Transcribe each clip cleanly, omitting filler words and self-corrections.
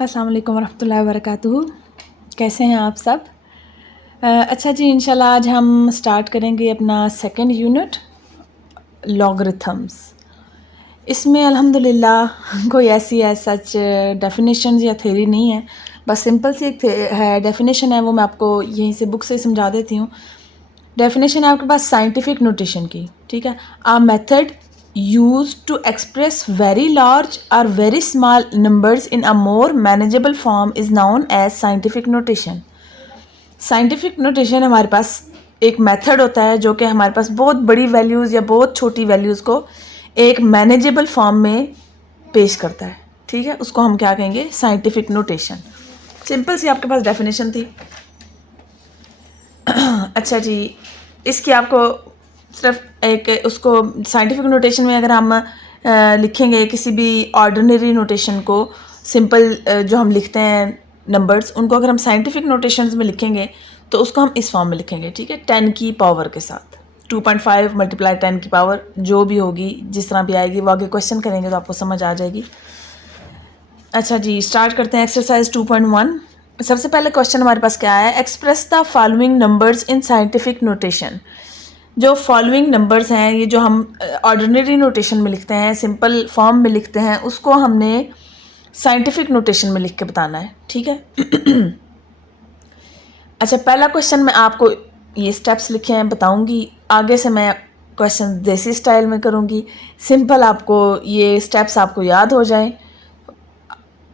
अस्सलाम वालेकुम वरहमतुल्लाहि वबरकातुहू। कैसे हैं आप सब? अच्छा जी, इंशाल्लाह आज हम स्टार्ट करेंगे अपना सेकंड यूनिट लॉगरिथम्स। इसमें अल्हम्दुलिल्लाह कोई ऐसी सच डेफिनेशन या थ्योरी नहीं है, बस सिंपल सी एक है डेफिनेशन है, वो मैं आपको यहीं से बुक से ही समझा देती हूँ। डेफिनेशन है आपके पास साइंटिफिक नोटेशन की, ठीक है। आ method used to express very large or very small numbers in a more manageable form is known as scientific notation. Scientific notation हमारे पास एक मेथड होता है जो कि हमारे पास बहुत बड़ी वैल्यूज़ या बहुत छोटी वैल्यूज़ को एक मैनेजेबल फॉर्म में पेश करता है, ठीक है। उसको हम क्या कहेंगे? Scientific notation. सिंपल सी आपके पास डेफिनेशन थी। अच्छा जी, इसकी आपको सिर्फ एक उसको साइंटिफिक नोटेशन में अगर हम लिखेंगे किसी भी ऑर्डिनरी नोटेशन को, सिंपल जो हम लिखते हैं नंबर्स, उनको अगर हम साइंटिफिक नोटेशंस में लिखेंगे तो उसको हम इस फॉर्म में लिखेंगे, ठीक है। 10 की पावर के साथ 2.5 मल्टीप्लाई 10 की पावर जो भी होगी, जिस तरह भी आएगी, वो आगे क्वेश्चन करेंगे तो आपको समझ आ जाएगी। अच्छा जी, स्टार्ट करते हैं एक्सरसाइज 2.1। सबसे पहले क्वेश्चन हमारे पास क्या है? Express the following numbers in scientific notation. जो फॉलोइंग नंबर्स हैं, ये जो हम ऑर्डिनरी नोटेशन में लिखते हैं, सिंपल फॉर्म में लिखते हैं, उसको हमने साइंटिफिक नोटेशन में लिख के बताना है, ठीक है। अच्छा, पहला क्वेश्चन मैं आपको ये स्टेप्स लिखे हैं बताऊंगी, आगे से मैं क्वेश्चन देसी स्टाइल में करूंगी, सिंपल आपको ये स्टेप्स आपको याद हो जाएं,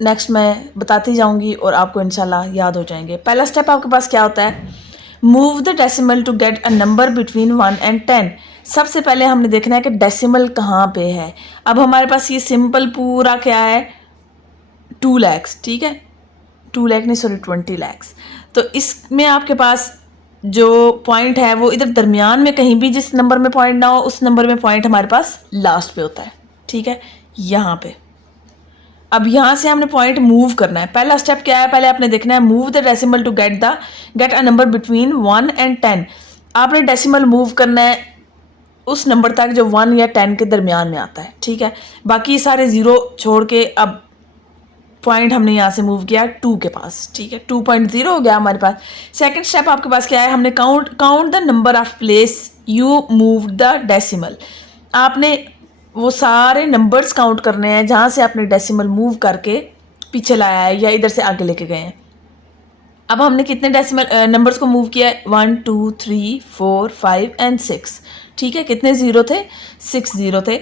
नेक्स्ट मैं बताती जाऊंगी और आपको इंशाल्लाह याद हो जाएंगे। पहला स्टेप आपके पास क्या होता है? Move the decimal to get a number between 1 and 10। सबसे पहले हमने देखना है कि डेसिमल कहाँ पे है। अब हमारे पास ये सिंपल पूरा क्या है? 2 लाख, ठीक है। 2 लाख नहीं, सॉरी 20 लाख। तो इसमें आपके पास जो पॉइंट है वो इधर दरमियान में कहीं भी, जिस नंबर में पॉइंट ना हो उस नंबर में पॉइंट हमारे पास लास्ट पे होता है, ठीक है, यहाँ पे। अब यहाँ से हमने पॉइंट मूव करना है। पहला स्टेप क्या है? पहले आपने देखना है move the decimal to get a number between 1 and 10। आपने डेसिमल मूव करना है उस नंबर तक जो 1 या 10 के दरमियान में आता है, ठीक है। बाकी सारे ज़ीरो छोड़ के अब पॉइंट हमने यहाँ से मूव किया 2 के पास, ठीक है। 2.0 हो गया हमारे पास। सेकंड स्टेप आपके पास क्या है? हमने count the number of place you move the decimal. आपने वो सारे नंबर्स काउंट करने हैं जहाँ से आपने डेसिमल मूव करके पीछे लाया है या इधर से आगे लेके गए हैं। अब हमने कितने डेसिमल नंबर्स को मूव किया है? 1 2 3 4 5 and 6, ठीक है। कितने ज़ीरो थे? 6 ज़ीरो थे।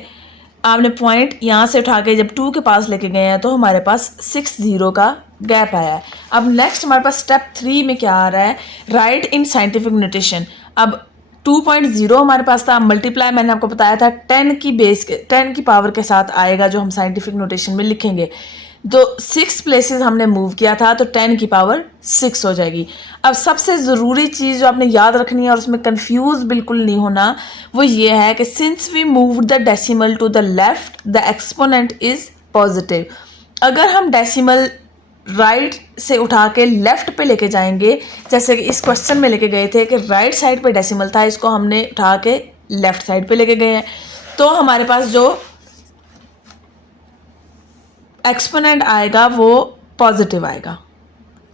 आपने पॉइंट यहाँ से उठा के जब 2 के पास लेके गए हैं तो हमारे पास 6 ज़ीरो का गैप आया है। अब नेक्स्ट हमारे पास स्टेप 3 में क्या आ रहा है? राइट इन साइंटिफिक नोटेशन। अब 2.0 हमारे पास था, मल्टीप्लाई मैंने आपको बताया था 10 की पावर के साथ आएगा जो हम साइंटिफिक नोटेशन में लिखेंगे। तो 6 प्लेसेस हमने मूव किया था तो 10 की पावर 6 हो जाएगी। अब सबसे ज़रूरी चीज़ जो आपने याद रखनी है और उसमें कंफ्यूज बिल्कुल नहीं होना, वो ये है कि since we move the decimal to the left the exponent is positive. अगर हम डेसिमल राइट से उठा के लेफ़्ट पे लेके जाएंगे, जैसे कि इस क्वेश्चन में लेके गए थे कि राइट साइड पे डेसिमल था, इसको हमने उठा के लेफ़्ट साइड पे लेके गए हैं, तो हमारे पास जो एक्सपोनेंट आएगा वो पॉजिटिव आएगा,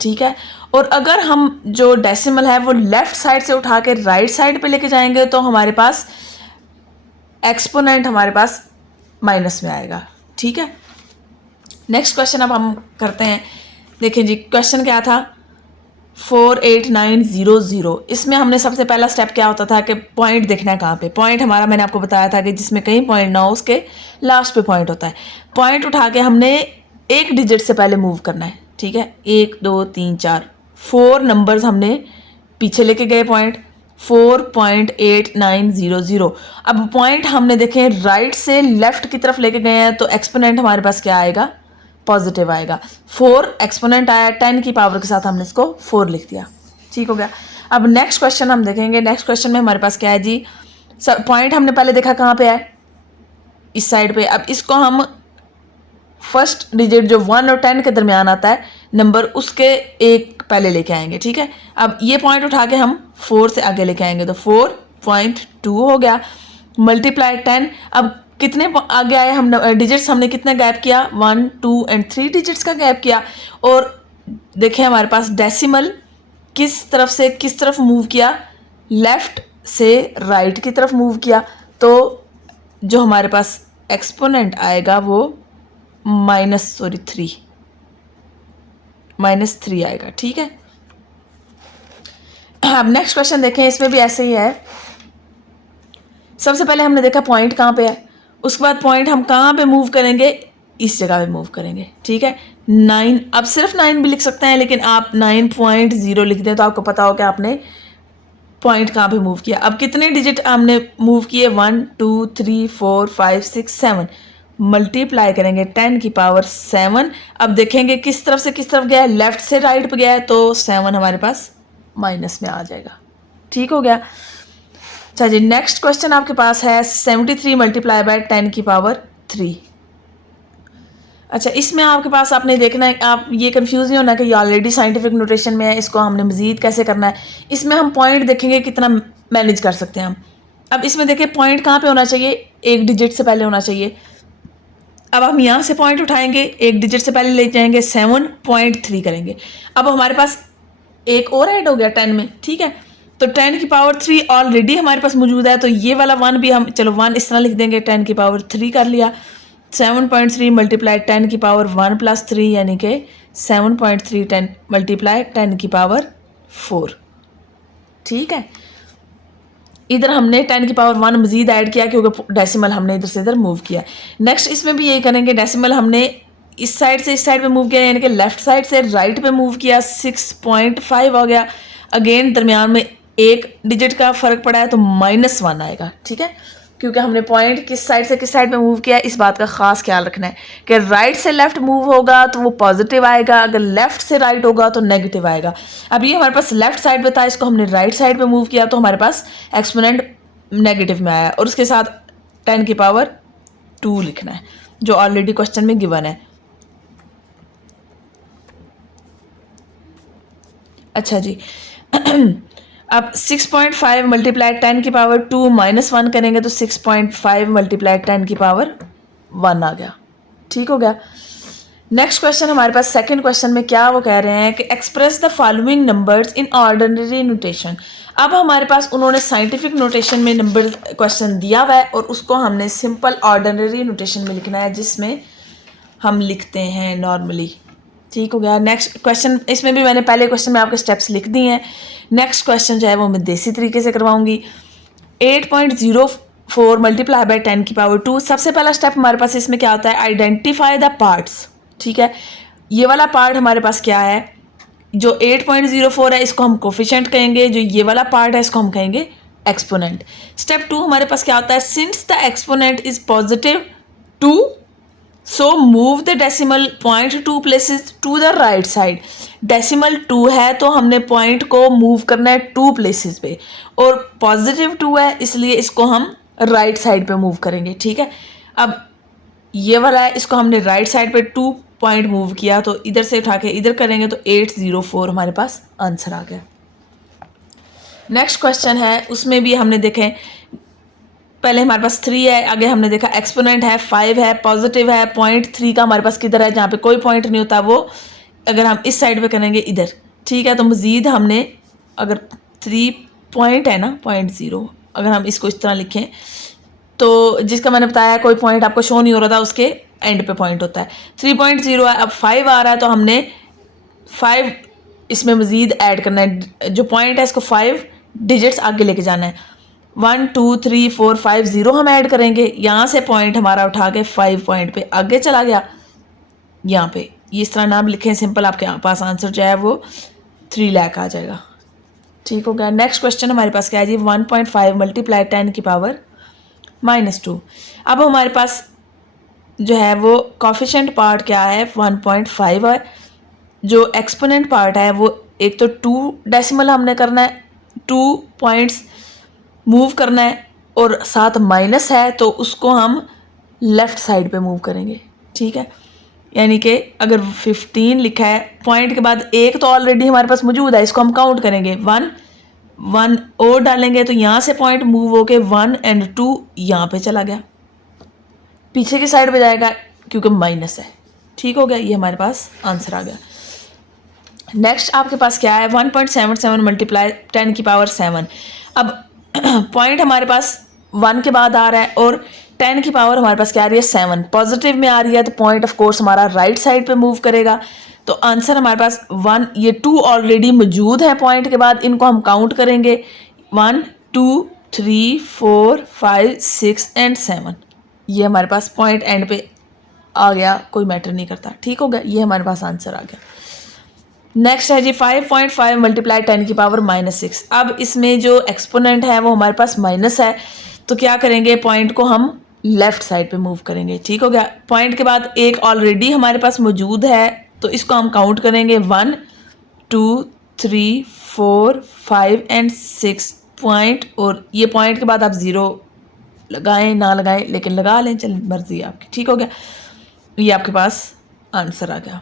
ठीक है। और अगर हम जो डेसिमल है वो लेफ़्ट साइड से उठा के राइट साइड पे लेके जाएंगे तो हमारे पास एक्सपोनेंट हमारे पास माइनस में आएगा, ठीक है। नेक्स्ट क्वेश्चन अब हम करते हैं। देखिए जी, क्वेश्चन क्या था? 48900। इसमें हमने सबसे पहला स्टेप क्या होता था कि पॉइंट देखना है कहाँ पे। पॉइंट हमारा मैंने आपको बताया था कि जिसमें कहीं पॉइंट ना हो उसके लास्ट पे पॉइंट होता है। पॉइंट उठा के हमने एक डिजिट से पहले मूव करना है, ठीक है। 1 2 3 4 4 नंबर्स हमने पीछे लेके गए पॉइंट 4.8900। अब पॉइंट हमने देखे राइट से लेफ्ट की तरफ लेके गए हैं तो एक्सपोनेंट हमारे पास क्या आएगा? पॉजिटिव आएगा। 4 एक्सपोनेंट आया, 10 की पावर के साथ हमने इसको 4 लिख दिया, ठीक हो गया। अब नेक्स्ट क्वेश्चन हम देखेंगे। नेक्स्ट क्वेश्चन में हमारे पास क्या है जी? पॉइंट हमने पहले देखा कहाँ पे है? इस साइड पे। अब इसको हम फर्स्ट डिजिट जो 1 और 10 के दरमियान आता है नंबर, उसके एक पहले लेके आएंगे, ठीक है। अब ये पॉइंट उठा के हम 4 से आगे लेके आएंगे तो 4.2 हो गया, मल्टीप्लाई 10। अब कितने आगे आए हम डिजिट्स, हमने कितना गैप किया, 1 2 एंड 3 डिजिट्स का गैप किया। और देखें हमारे पास डेसिमल किस तरफ मूव किया, लेफ़्ट से राइट की तरफ मूव किया। तो जो हमारे पास एक्सपोनेंट आएगा वो -3 आएगा। ठीक है, अब नेक्स्ट क्वेश्चन देखें, इसमें भी ऐसे ही है। सबसे पहले हमने देखा पॉइंट कहाँ पे है, उसके बाद पॉइंट हम कहाँ पे मूव करेंगे, इस जगह पे मूव करेंगे। ठीक है, 9, अब सिर्फ 9 भी लिख सकते हैं, लेकिन आप 9.0 लिख दें तो आपको पता हो कि आपने पॉइंट कहाँ पे मूव किया। अब कितने डिजिट हमने मूव किए, 1 2 3 4 5 6 7, मल्टीप्लाई करेंगे 10 की पावर 7। अब देखेंगे किस तरफ से किस तरफ गया है, लेफ्ट से राइट पे गया है, तो 7 हमारे पास माइनस में आ जाएगा। ठीक हो गया। अच्छा जी, नेक्स्ट क्वेश्चन आपके पास है 73 मल्टीप्लाई बाय 10 की पावर 3। अच्छा, इसमें आपके पास आपने देखना है, आप ये कंफ्यूज नहीं होना कि ये ऑलरेडी साइंटिफिक नोटेशन में है, इसको हमने मज़ीद कैसे करना है। इसमें हम पॉइंट देखेंगे कितना मैनेज कर सकते हैं हम। अब इसमें देखिए पॉइंट कहाँ पे होना चाहिए, एक डिजिट से पहले होना चाहिए। अब हम यहाँ से पॉइंट उठाएंगे, एक डिजिट से पहले ले जाएंगे, 7.3 करेंगे। अब हमारे पास एक और ऐड हो गया 10 में। ठीक है, तो 10 की पावर 3 ऑलरेडी हमारे पास मौजूद है, तो ये वाला 1 भी हम, चलो 1 इस तरह लिख देंगे, 10 की पावर 3 कर लिया। 7.3 मल्टीप्लाई 10 की पावर 1 + 3, यानी कि 7.3 10 मल्टीप्लाई 10 की पावर 4। ठीक है, इधर हमने 10 की पावर 1 मजीद ऐड किया क्योंकि डेसिमल हमने इधर से इधर मूव किया। नेक्स्ट इसमें भी यही करेंगे, डेसिमल हमने इस साइड से इस साइड पे मूव किया, यानी कि लेफ्ट साइड से राइट पे मूव किया, 6.5 हो गया। अगेन दरमियान में एक डिजिट का फ़र्क पड़ा है तो -1 आएगा। ठीक है, क्योंकि हमने पॉइंट किस साइड से किस साइड पे मूव किया है, इस बात का ख़ास ख्याल रखना है कि राइट से लेफ़्ट मूव होगा तो वो पॉजिटिव आएगा, अगर लेफ़्ट से राइट होगा तो नेगेटिव आएगा। अब ये हमारे पास लेफ़्ट साइड पे था, इसको हमने राइट साइड पे मूव किया तो हमारे पास एक्सपोनेंट नेगेटिव में आया, और उसके साथ 10 की पावर 2 लिखना है जो ऑलरेडी क्वेश्चन में गिवन है। अच्छा जी, अब 6.5 मल्टीप्लाई 10 की पावर 2 -1 करेंगे तो 6.5 मल्टीप्लाई 10 की पावर 1 आ गया। ठीक हो गया। नेक्स्ट क्वेश्चन हमारे पास सेकंड क्वेश्चन में क्या वो कह रहे हैं कि express the following numbers in ordinary notation. अब हमारे पास उन्होंने साइंटिफिक नोटेशन में नंबर क्वेश्चन दिया हुआ है और उसको हमने सिंपल ऑर्डिनरी नोटेशन में लिखना है, जिसमें हम लिखते हैं नॉर्मली। ठीक हो गया। नेक्स्ट क्वेश्चन, इसमें भी मैंने पहले क्वेश्चन में आपके स्टेप्स लिख दिए हैं। नेक्स्ट क्वेश्चन जो है वो मैं देसी तरीके से करवाऊंगी। 8.04 मल्टीप्लाई बाय 10 की पावर 2। सबसे पहला स्टेप हमारे पास इसमें क्या होता है, आइडेंटिफाई द पार्ट्स। ठीक है, ये वाला पार्ट हमारे पास क्या है, जो 8.04 है इसको हम कोफिशिएंट कहेंगे, जो ये वाला पार्ट है इसको हम कहेंगे एक्सपोनेंट। स्टेप 2 हमारे पास क्या होता है, since the exponent is positive 2 so move the decimal point 2 places to the right side. Decimal 2 है तो हमने पॉइंट को मूव करना है 2 प्लेसेस पे, और पॉजिटिव 2 है इसलिए इसको हम राइट साइड पे मूव करेंगे। ठीक है, अब ये वाला है, इसको हमने राइट साइड पे 2 पॉइंट मूव किया तो इधर से उठा के इधर करेंगे तो 804 हमारे पास आंसर आ गया। नेक्स्ट क्वेश्चन है, उसमें भी हमने देखें, पहले हमारे पास 3 है, आगे हमने देखा एक्सपोनेंट है, 5 है, पॉजिटिव है, पॉइंट 3 का हमारे पास किधर है, जहाँ पे कोई पॉइंट नहीं होता वो अगर हम इस साइड पे करेंगे इधर। ठीक है, तो मज़ीद हमने अगर 3 पॉइंट है ना, 0.0, अगर हम इसको इस तरह लिखें तो जिसका मैंने बताया कोई पॉइंट आपको शो नहीं हो रहा था, उसके एंड पे पॉइंट होता है। 3.0 है, अब 5 आ रहा है तो हमने 5 इसमें मज़ीद ऐड करना है, जो पॉइंट है इसको 5 डिजिट्स आगे लेके जाना है। 1 2 3 4 5 0 हम ऐड करेंगे, यहाँ से पॉइंट हमारा उठा के 5 पॉइंट पे आगे चला गया। यहाँ पे ये इस तरह नाम लिखें सिंपल, आपके पास आंसर जो है वो 3 लाख आ जाएगा। ठीक हो गया। नेक्स्ट क्वेश्चन हमारे पास क्या है जी, 1.5 मल्टीप्लाई 10 की पावर -2। अब हमारे पास जो है वो कोफिशिएंट पार्ट क्या है, 1.5 है। जो एक्सपोनेंट पार्ट है वो एक तो 2 डेसिमल हमने करना है, 2 पॉइंट्स मूव करना है, और साथ माइनस है तो उसको हम लेफ़्ट साइड पे मूव करेंगे। ठीक है, यानी कि अगर 15 लिखा है, पॉइंट के बाद एक तो ऑलरेडी हमारे पास मौजूद है, इसको हम काउंट करेंगे, 1 और डालेंगे तो यहाँ से पॉइंट मूव होके 1 और 2 यहाँ पे चला गया। पीछे की साइड पे जाएगा क्योंकि माइनस है। ठीक हो गया, ये हमारे पास आंसर आ गया। नेक्स्ट आपके पास क्या है, 1.77 मल्टीप्लाई 10 की पावर 7। अब पॉइंट हमारे पास 1 के बाद आ रहा है और 10 की पावर हमारे पास क्या आ रही है 7, पॉजिटिव में आ रही है, तो पॉइंट ऑफ कोर्स हमारा राइट साइड पे मूव करेगा। तो आंसर हमारे पास 1, ये 2 ऑलरेडी मौजूद है पॉइंट के बाद, इनको हम काउंट करेंगे 1 2 3 4 5 6 एंड 7। ये हमारे पास पॉइंट एंड पे आ गया, कोई मैटर नहीं करता। ठीक हो गया, ये हमारे पास आंसर आ गया। नेक्स्ट है जी 5.5 मल्टीप्लाई 10 की पावर -6। अब इसमें जो एक्सपोनेंट है वो हमारे पास माइनस है, तो क्या करेंगे, पॉइंट को हम लेफ्ट साइड पे मूव करेंगे। ठीक हो गया, पॉइंट के बाद एक ऑलरेडी हमारे पास मौजूद है, तो इसको हम काउंट करेंगे 1 2 3 4 5 एंड 6 पॉइंट, और ये पॉइंट के बाद आप 0 लगाएं ना लगाएं, लेकिन लगा लें, चल मर्जी है आपकी। ठीक हो गया, ये आपके पास आंसर आ गया।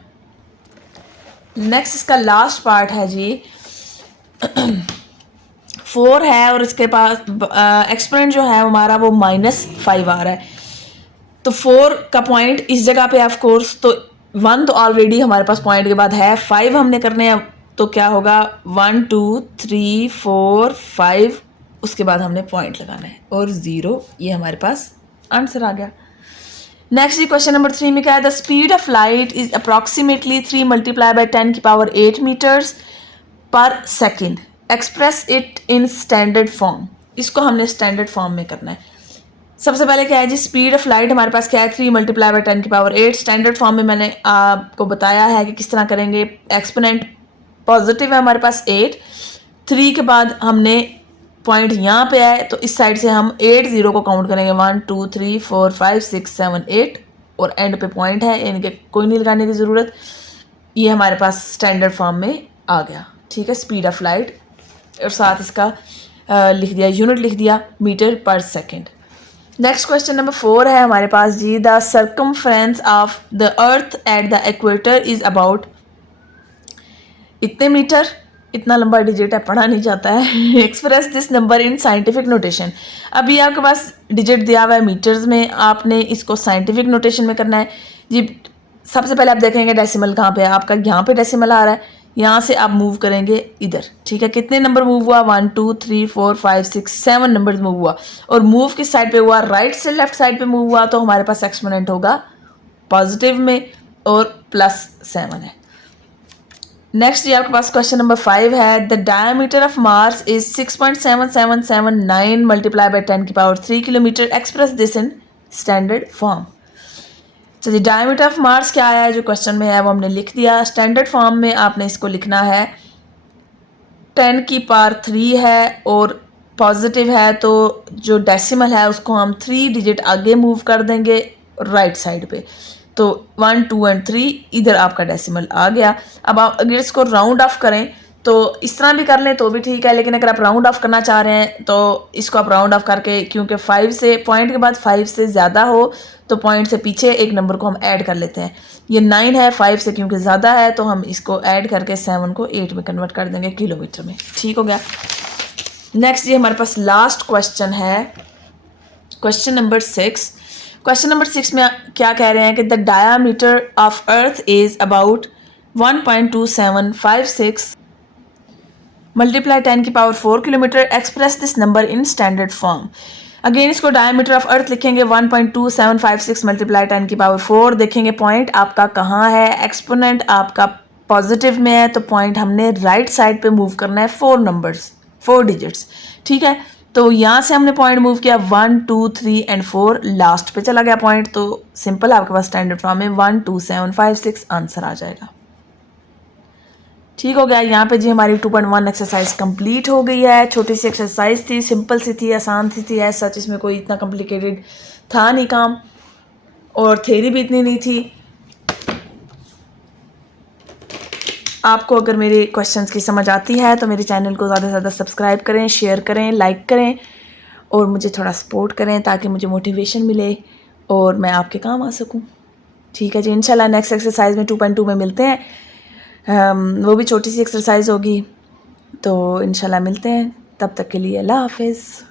नेक्स्ट इसका लास्ट पार्ट है जी 4 है और इसके पास एक्सपोनेंट जो है हमारा वो -5 आ रहा है। तो 4 का पॉइंट इस जगह पे ऑफ कोर्स, तो 1 तो ऑलरेडी हमारे पास पॉइंट के बाद है, 5 हमने करने हैं, तो क्या होगा 1 2 3 4 5, उसके बाद हमने पॉइंट लगाना है और 0, ये हमारे पास आंसर आ गया। नेक्स्ट क्वेश्चन नंबर 3 में क्या है, the speed of light is approximately 3 multiply by 10 की पावर 8 मीटर्स पर second, express it in standard form. इसको हमने स्टैंडर्ड फॉर्म में करना है। सबसे पहले क्या है जी, स्पीड ऑफ लाइट हमारे पास क्या है 3 मल्टीप्लाई बाय 10 की पावर 8। स्टैंडर्ड फॉर्म में मैंने आपको बताया है कि किस तरह करेंगे। एक्सपोनेंट पॉजिटिव है हमारे पास 8, 3 के बाद हमने पॉइंट यहाँ पे है, तो इस साइड से हम 8 0 को काउंट करेंगे 1 2 3 4 5 6 7 8, और एंड पे पॉइंट है, यानी कि कोई नहीं लगाने की ज़रूरत। ये हमारे पास स्टैंडर्ड फॉर्म में आ गया। ठीक है, स्पीड ऑफ लाइट, और साथ इसका लिख दिया, यूनिट लिख दिया मीटर पर सेकेंड। नेक्स्ट क्वेश्चन नंबर 4 है हमारे पास जी, the circumference of the earth at the equator is about, इतने मीटर, इतना लंबा डिजिट है, पढ़ा नहीं जाता है। Express this number in scientific notation. अभी आपके पास डिजिट दिया हुआ है मीटर्स में, आपने इसको साइंटिफिक नोटेशन में करना है जी। सबसे पहले आप देखेंगे डेसिमल कहाँ पे है आपका, यहाँ पे डेसिमल आ रहा है, यहाँ से आप मूव करेंगे इधर। ठीक है, कितने नंबर मूव हुआ 1 2 3 4 5 6 7 नंबर मूव हुआ, और मूव किस साइड पे हुआ, राइट से लेफ्ट साइड पे मूव हुआ, तो हमारे पास एक्सपोनेंट होगा पॉजिटिव में और +7 है। नेक्स्ट ये आपके पास क्वेश्चन नंबर 5 है, the diameter of Mars is 6.7779 multiply by 10 की power 3 kilometre, express this in standard form. चलिए, डायमीटर ऑफ मार्स क्या आया है जो क्वेश्चन में है वो हमने लिख दिया। स्टैंडर्ड फॉर्म में आपने इसको लिखना है 10 की पावर 3 है और पॉजिटिव है, तो जो डेसिमल है उसको हम 3 डिजिट आगे मूव कर देंगे राइट साइड पे, तो 1 2 एंड 3 इधर आपका डेसिमल आ गया। अब आप अगर इसको राउंड ऑफ करें तो इस तरह भी कर लें तो भी ठीक है, लेकिन अगर आप राउंड ऑफ करना चाह रहे हैं तो इसको आप राउंड ऑफ करके, क्योंकि 5 से पॉइंट के बाद 5 से ज़्यादा हो तो पॉइंट से पीछे एक नंबर को हम ऐड कर लेते हैं। ये 9 है, 5 से क्योंकि ज़्यादा है तो हम इसको ऐड करके 7 को 8 में कन्वर्ट कर देंगे किलोमीटर में। ठीक हो गया। नेक्स्ट ये हमारे पास लास्ट क्वेश्चन है, क्वेश्चन नंबर 6। क्वेश्चन नंबर 6 में क्या कह रहे हैं कि the diameter of earth is about 1.2756 multiply 10 की power 4 kilometre, express this number in standard form. Again इसको डायमीटर ऑफ अर्थ लिखेंगे 1.2756 मल्टीप्लाई 10 की पावर 4। देखेंगे पॉइंट आपका कहाँ है, एक्सपोनेंट आपका पॉजिटिव में है, तो पॉइंट हमने राइट साइड पे मूव करना है 4 डिजिट्स। ठीक है, तो यहाँ से हमने पॉइंट मूव किया 1 2 3 एंड 4, लास्ट पे चला गया पॉइंट, तो सिंपल आपके पास स्टैंडर्ड फॉर्म में 12756 आंसर आ जाएगा। ठीक हो गया। यहाँ पे जी हमारी 2.1 एक्सरसाइज कंप्लीट हो गई है। छोटी सी एक्सरसाइज थी, सिंपल सी थी, आसान सी थी, है सच इसमें कोई इतना कॉम्प्लिकेटेड था नहीं काम, और थ्योरी भी इतनी नहीं थी। आपको अगर मेरे क्वेश्चंस की समझ आती है तो मेरे चैनल को ज़्यादा से ज़्यादा सब्सक्राइब करें, शेयर करें, लाइक करें, और मुझे थोड़ा सपोर्ट करें ताकि मुझे मोटिवेशन मिले और मैं आपके काम आ सकूं। ठीक है जी, इंशाल्लाह नेक्स्ट एक्सरसाइज में 2.2 में मिलते हैं। वो भी छोटी सी एक्सरसाइज होगी, तो इंशाल्लाह मिलते हैं। तब तक के लिए अल्लाह हाफिज़।